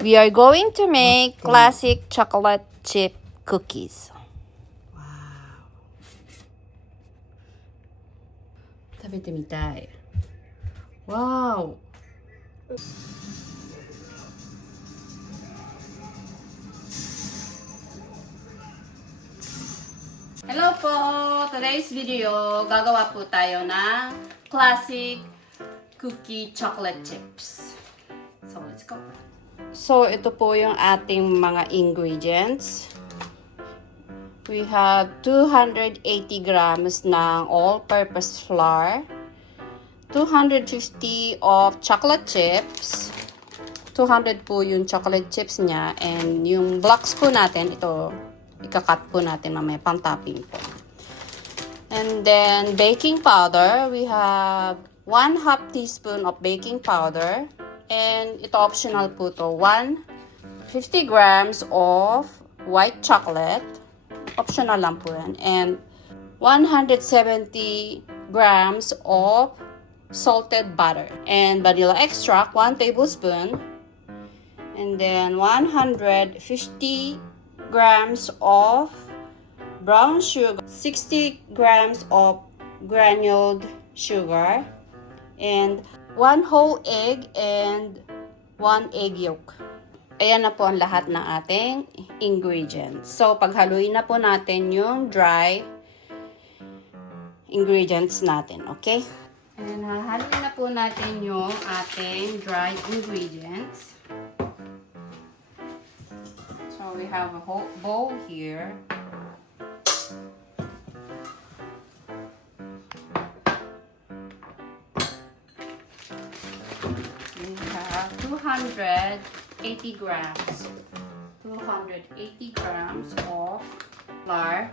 We are going to make classic chocolate chip cookies. Wow. 食べてみたい。Wow. Hello po! Today's video, gagawa po tayo ng classic cookie chocolate chips. So, let's go. So, ito po yung ating mga ingredients. We have 280 grams ng all-purpose flour, 250 of chocolate chips, 200 po yung chocolate chips niya, and yung blocks po natin, ito, ikakat po natin mamaya, pang-topping po. And then, baking powder, we have 1/2 teaspoon of baking powder, and ito optional po to, 150 grams of white chocolate, optional lang po yan, and 170 grams of salted butter, and vanilla extract, 1 tablespoon, and then 150 grams of brown sugar, 60 grams of granuled sugar, and 1 whole egg and 1 egg yolk. Ayan na po ang lahat ng ating ingredients. So, paghaluin na po natin yung dry ingredients natin, okay? And hahaluin na po natin yung ating dry ingredients. So, we have a whole bowl here. We have 280 grams. 280 grams of flour.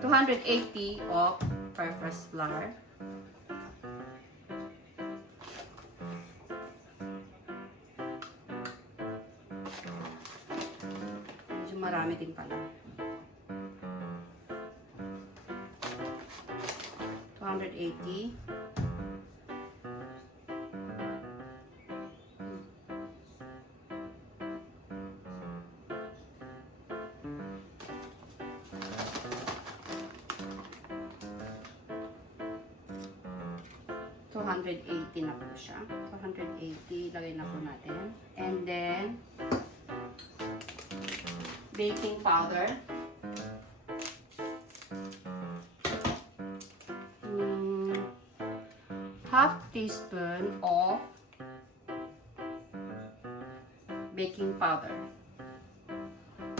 280 of purpose flour. Medyo marami din pala. 280. $280 na po siya. 280, lagay na po natin. And then, baking powder. Half teaspoon of baking powder.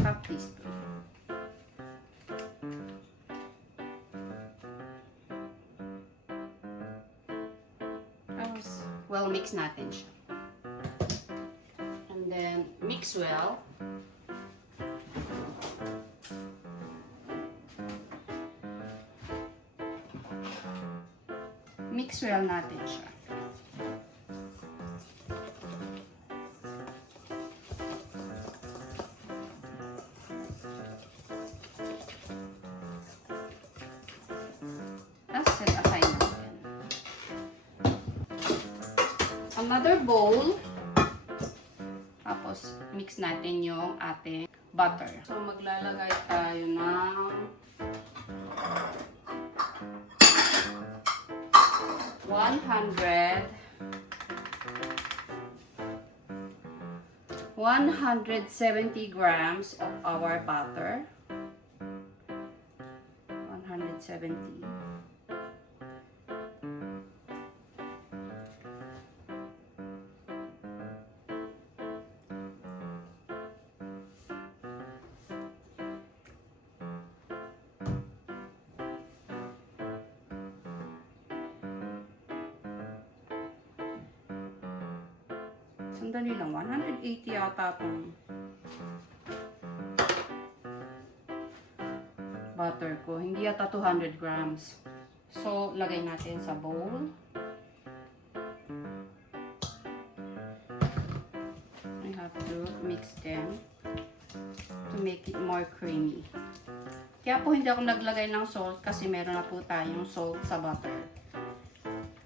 Half teaspoon. Tapos, well, mix natin siya. And then, mix well. Mix well natin siya. Tapos set aside natin. Another bowl. Tapos mix natin yung ating butter. So maglalagay tayo ng 170 grams of our butter. 170. Sandali lang, 180 yata itong butter ko. Hindi yata 200 grams. So, lagay natin sa bowl. I have to mix them to make it more creamy. Kaya po hindi ako naglagay ng salt kasi meron na po tayong salt sa butter.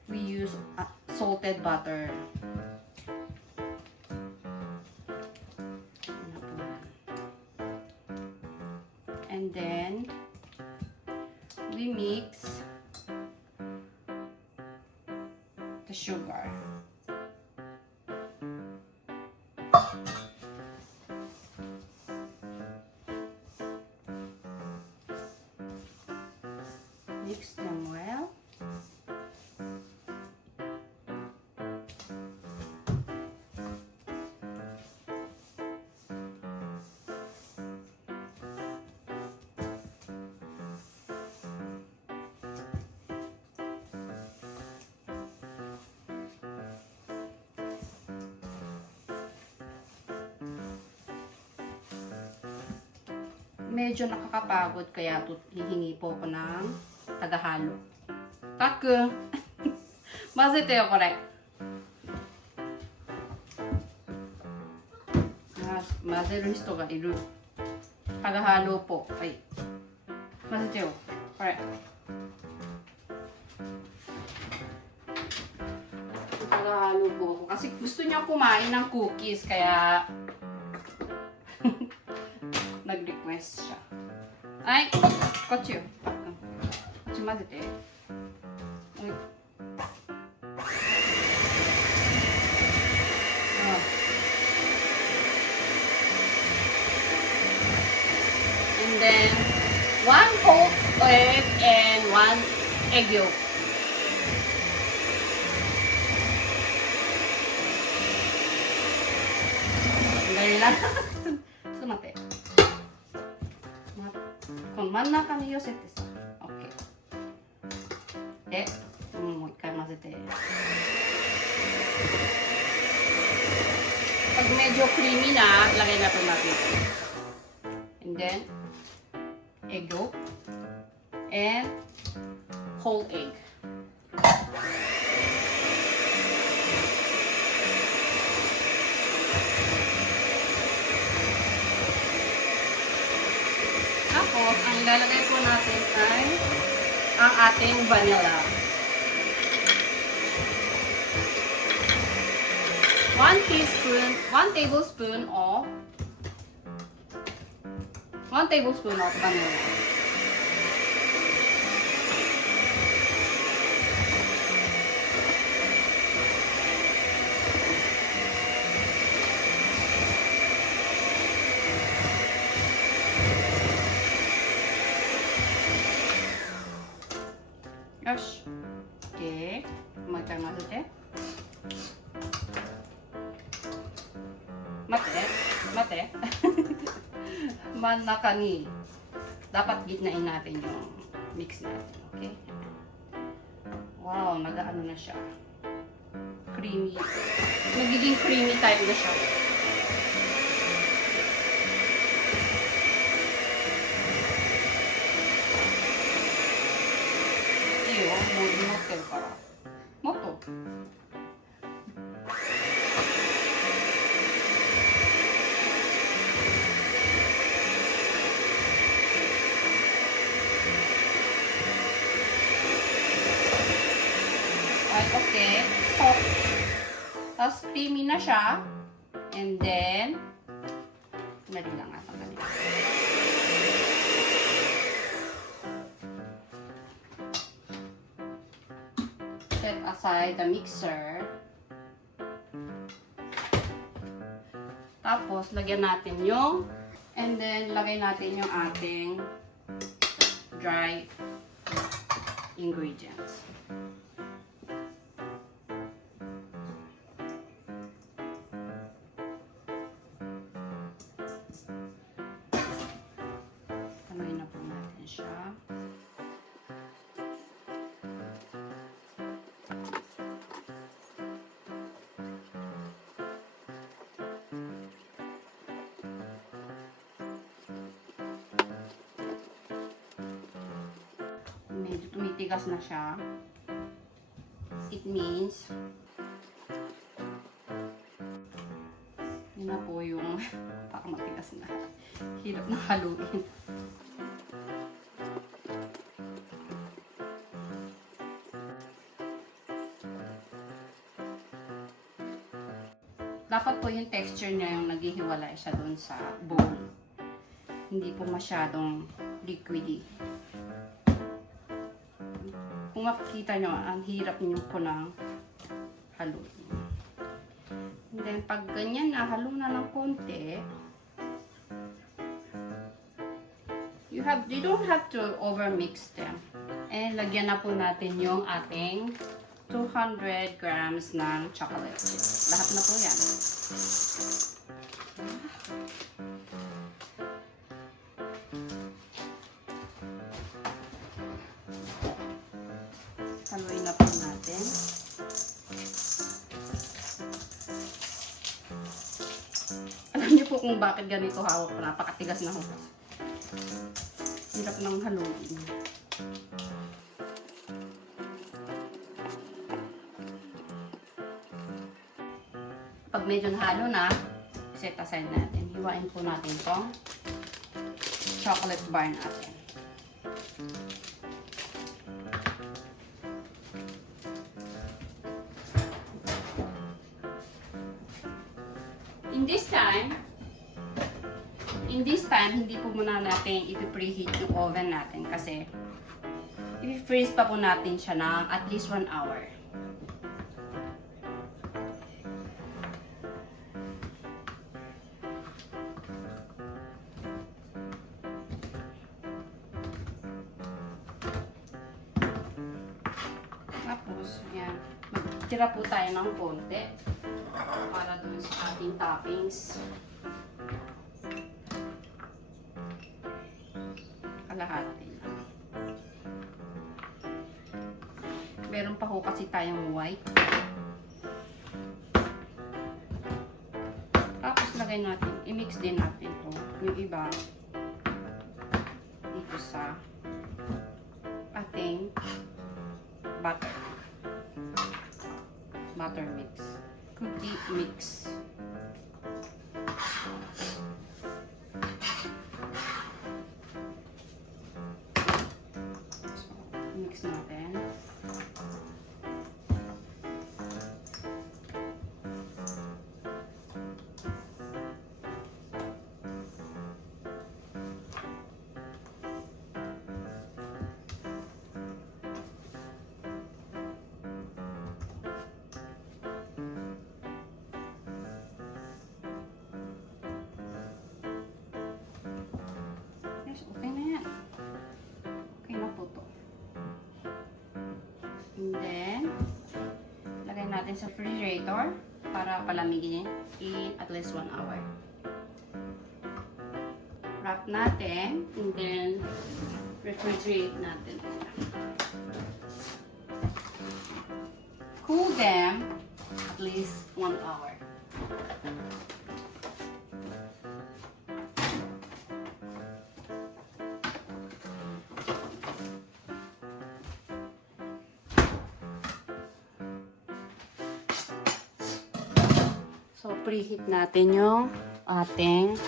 We use salted butter. And then, we mix the sugar. Mix them well. Medyo nakakapagod kaya hihingi po ako ng tagahalo. Taku! Mazete yo, kore. Mazeru hito ga iru. Tagahalo po. Ay. Mazete yo. Kore. Tagahalo po ako. Kasi gusto niya kumain ng cookies kaya nag-request siya. Ay! Kochi yo. Kochi mazete. Ay. And then, 1 whole egg and 1 egg yolk. Dali lang. So, mate. この真ん中に寄せてさ、OK。で、もう一回混ぜて。Pag medyo creamy na, lagay na ito natin. And then, egg yolk and whole egg. Tapos, ang ilalagay po natin ay ang ating vanilla. 1 tablespoon of vanilla. Yoshi. Okay. もう一回混ぜて。待って真ん中にdapat gitnain natin yung mix natin, okay? Wow, nag-ano na siya. Creamy. Nagiging creamy type na siya. Iyo, moってるから。もっと。Okay. So, tapos creamy na siya. And then, dali lang nga. Set aside the mixer. Tapos, lagyan natin yung, and then, lagay natin yung ating dry ingredients. Haluin na po natin siya. Medyo tumitigas na siya. It means yun na po yung parang matigas na. Hirap na haluin. Dapat po yung texture niya yung naghihiwalay siya dun sa bowl. Hindi po masyadong liquidy. Kung makikita nyo, ang hirap nyo ko ng haluin. And then, pag ganyan na, halo na ng konti, you don't have to overmix them. And lagyan na po natin yung ating 200 grams ng chocolate chips. Lahat na po yan. Haluin na po natin. Alam niyo po kung bakit ganito hawak ko. Napakatigas na hawak. Hirap ng haluin. Pag medyo nahalo na, set aside natin. Hiwain po natin itong chocolate bar natin. In this time, hindi po muna natin ipipreheat yung oven natin kasi i-freeze pa po natin siya ng at least 1 hour. Tapos, yan. Magtira po tayo ng konti para dun sa ating toppings. Kalahati lang. Meron pa ho kasi tayong white. Tapos lagay natin, i-mix din natin to. Yung iba dito sa ating butter. Butter mix. Cookie mix. Mix natin. Yes, okay na yan. Okay na po to. And then, lagay natin sa refrigerator para palamigin in at least 1 hour. Wrap natin and then refrigerate natin. Cool them at least 1 hour. So, preheat natin yung ating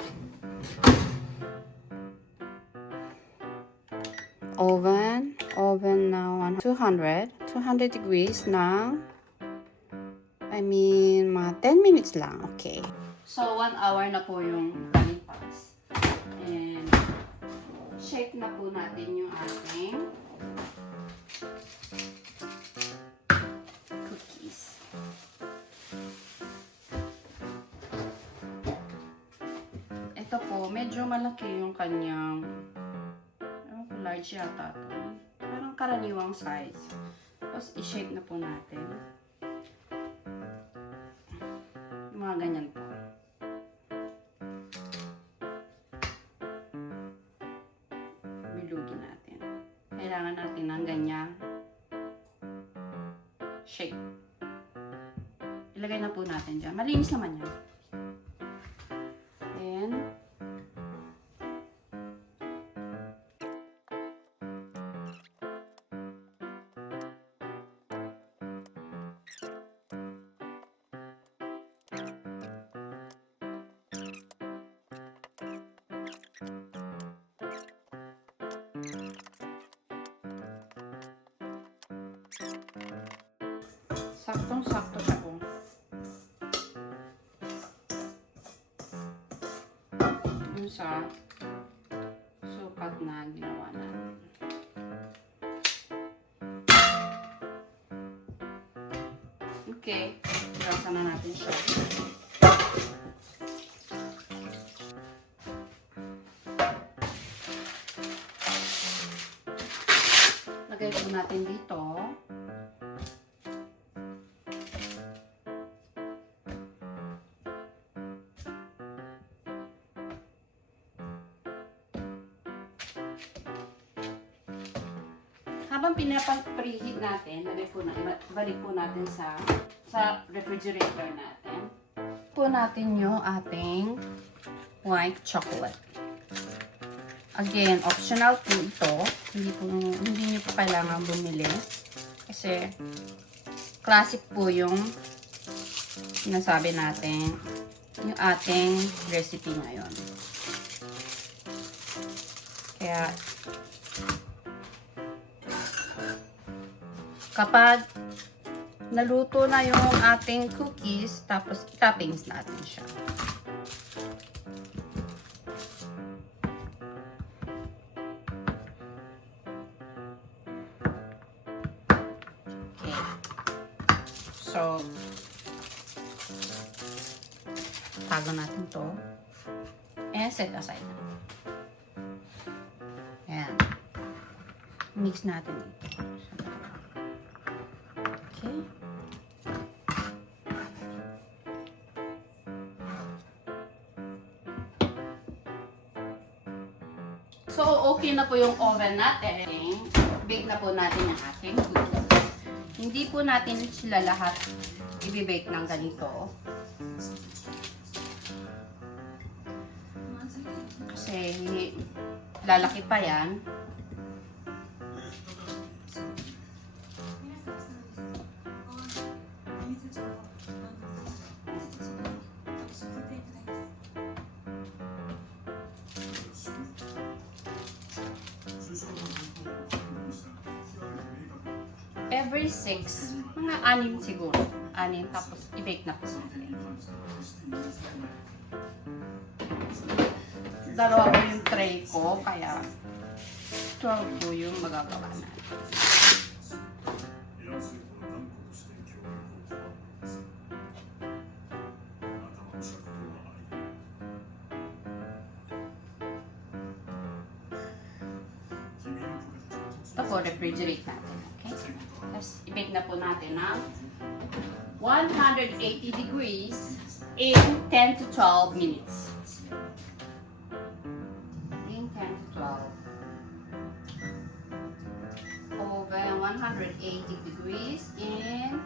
oven. Oven na 200 degrees na mga 10 minutes lang. Okay. So, 1 hour na po yung palipas. And, shake na po natin yung ating cookies. Ito po, medyo malaki yung kanyang large yata ito. Parang karaniwang size. Tapos, i-shape na po natin. Yung mga ganyan po. Bilugin natin. Kailangan natin ng ganyan shape. Ilagay na po natin dyan. Malinis naman yan. Then, saktong-sakto siya po. Dun sa sukat apat na ginawa natin. Okay, ilasan na natin siya. Lagay po natin dito. Habang pinapa-preheat natin, balik po natin sa refrigerator natin. Po natin yung ating white chocolate. Again, optional po ito. Hindi niyo po kailangan bumili. Kasi, classic po yung sinasabi natin, yung ating recipe ngayon. Kaya, kapag naluto na yung ating cookies, tapos toppings natin siya. Okay. So, tago natin to. And set aside na. Ayan. Mix natin ito. Okay. So, okay na po yung oven natin. Bake na po natin yung ating cookies. Hindi po natin sila lahat i-bake ng ganito. Kasi lalaki pa yan. Every 6, mga 6 siguro. 6, tapos i-bake na po natin. Dalawa po yung tray ko, kaya 12 po yung magagawa natin. Ito po, refrigerate natin. Okay? Tapos, i-bake na po natin ng 180 degrees in 10 to 12 minutes. In 10 to 12. Oven 180 degrees in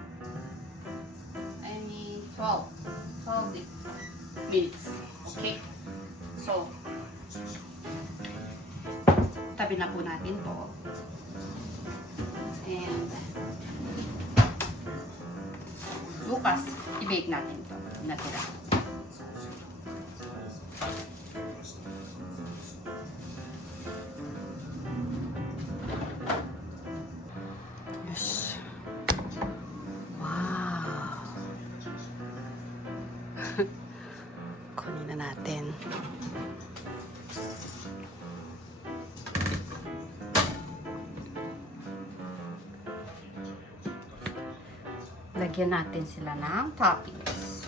12 minutes. Okay? So, tabi na po natin to. And bukas, i-bake natin ito. Natira. Yes. Wow. Kunin na natin. Lagyan natin sila ng toppings.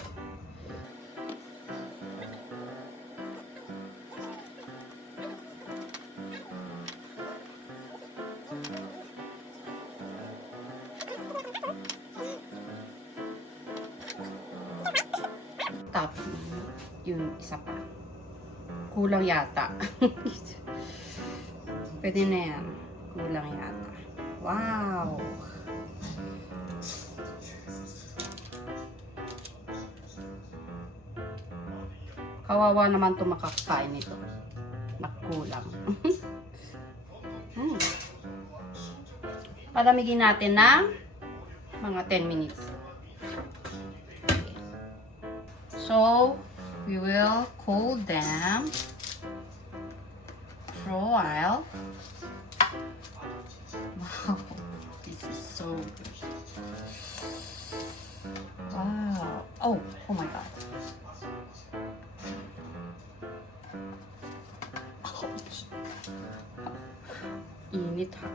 Topping. Yung isa pa. Kulang yata. Pwede na yan. Kulang yata. Wow! Kawawa naman ito makakain nito. Nakulang. Palamigin natin ng mga 10 minutes. Okay. So, we will cool them for a while. Wow, this is so good. Wow. Oh my God. Ouch. mainit ha.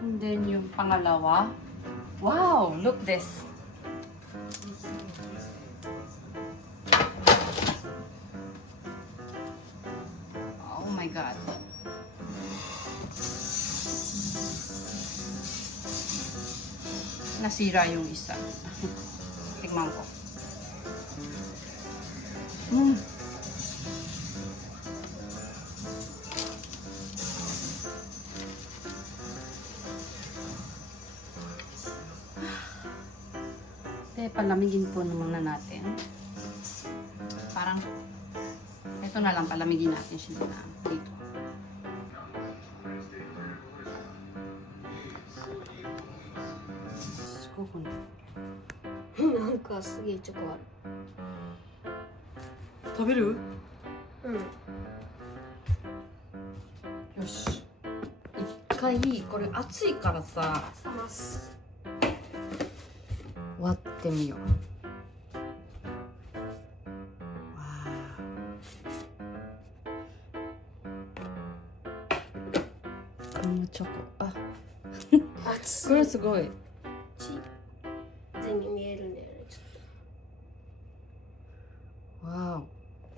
And then yung pangalawa. Wow, look this. Oh my God. Nasira yung isa. Tingnan ko. Palamigin po muna natin. Parang, ito na lang, palamigin natin siya na dito. Suko na. なんかすげえチョコある。食べる？うん。よし。一回、これ熱いからさ、冷ます。割ってみよう。わあ。このチョコ。あ、熱これすごい。全に見えるんだよね。ちょっわあ。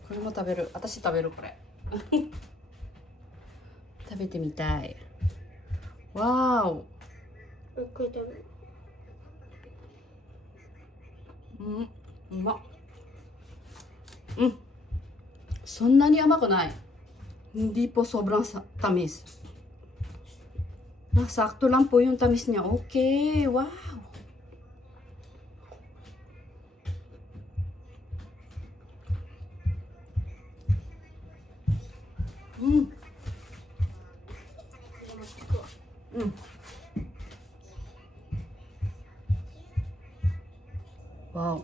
これも食べる。私食べるこれ。食べてみたい。わーお。と。これ食べる。うまっ。そんなに甘くない。Hindi po sobrang tamis. Sakto lang po yung tamis niya. Okay, wow. Wow.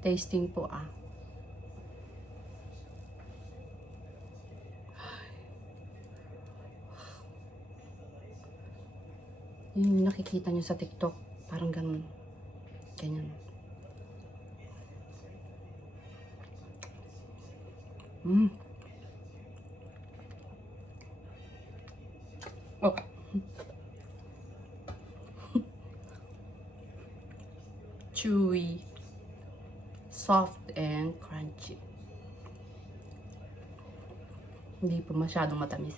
Tasting po ah. Yung nakikita nyo sa TikTok, parang ganun. Ganyan. Oh. Chewy, soft, and crunchy. Hindi po masyadong matamis.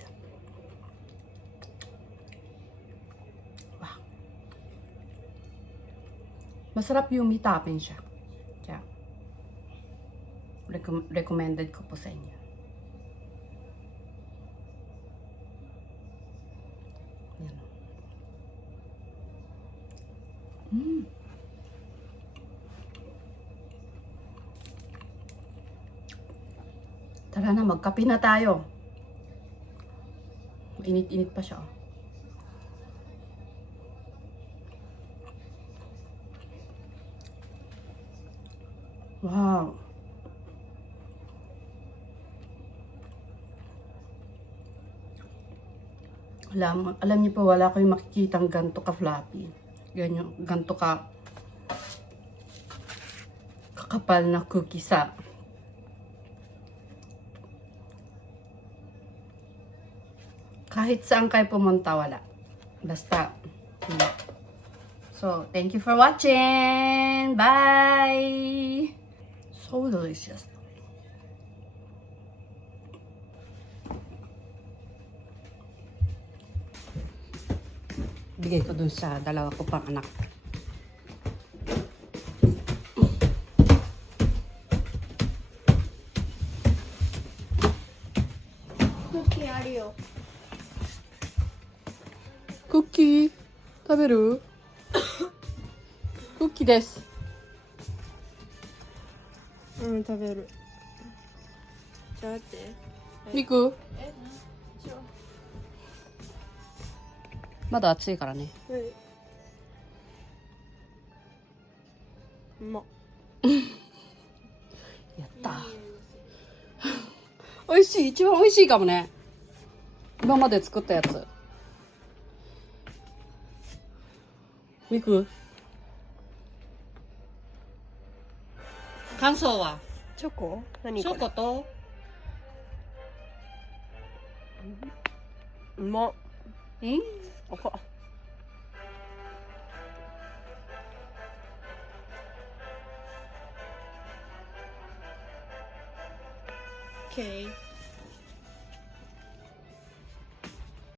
Wow. Masarap yung may topping siya. Kaya, recommended ko po sa inyo. Yan. Tara na, magkape na tayo. Init-init pa siya. Wow. Alam niyo po, wala ko yung makikitang ganto ka fluffy. Ganyan, ganto ka kakapal na cookie sa kahit saan kayo pumunta, wala. Basta. So, thank you for watching. Bye! So delicious. Bigay ko dun sa dalawa ko pang anak. Cookie あるよ。クッキー食べる？クッキーです。うん、食べる。じゃあ待って。行く？一応。まだ暑いからね。はい。うまっ。やったー。美味しい。一番美味しいかもね。今まで作ったやつ。We good. 感想はチョコ？何チこれ？ョコとうまっ。うん赤っ。Okay.